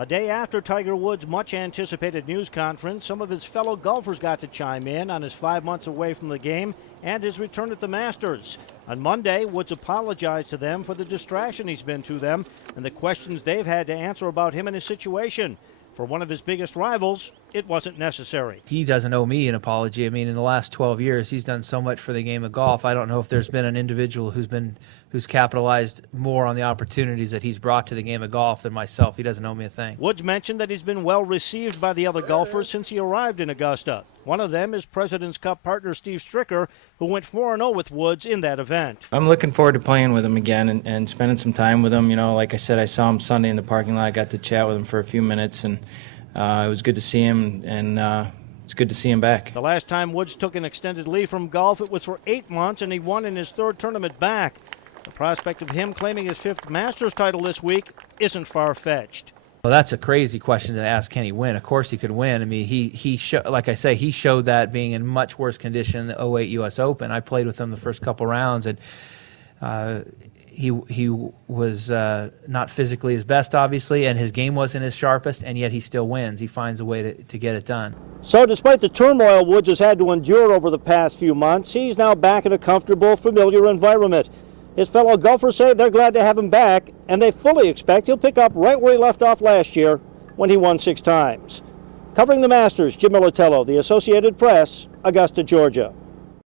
A day after Tiger Woods' much-anticipated news conference, some of his fellow golfers got to chime in on his 5 months away from the game and his return at the Masters. On Monday, Woods apologized to them for the distraction he's been to them and the questions they've had to answer about him and his situation. For one of his biggest rivals, it wasn't necessary. He doesn't owe me an apology. I mean, in the last 12 years, he's done so much for the game of golf. I don't know if there's been an individual who's capitalized more on the opportunities that he's brought to the game of golf than myself. He doesn't owe me a thing. Woods mentioned that he's been well received by the other golfers since he arrived in Augusta. One of them is President's Cup partner Steve Stricker, who went 4-0 with Woods in that event. I'm looking forward to playing with him again and spending some time with him. You know, like I said, I saw him Sunday in the parking lot. I got to chat with him for a few minutes, and it was good to see him, and it's good to see him back. The last time Woods took an extended leave from golf, it was for 8 months, and he won in his third tournament back. The prospect of him claiming his 5th Masters title this week isn't far-fetched. Well, that's a crazy question to ask. Can he win? Of course he could win. I mean, he like I say, he showed that being in much worse condition in the 08 U.S. Open. I played with him the first couple rounds, and he was not physically his best, obviously, and his game wasn't his sharpest, and yet he still wins. He finds a way to get it done. So despite the turmoil Woods has had to endure over the past few months, he's now back in a comfortable, familiar environment. His fellow golfers say they're glad to have him back, and they fully expect he'll pick up right where he left off last year when he won 6 times. Covering the Masters, Jim Militello, The Associated Press, Augusta, Georgia.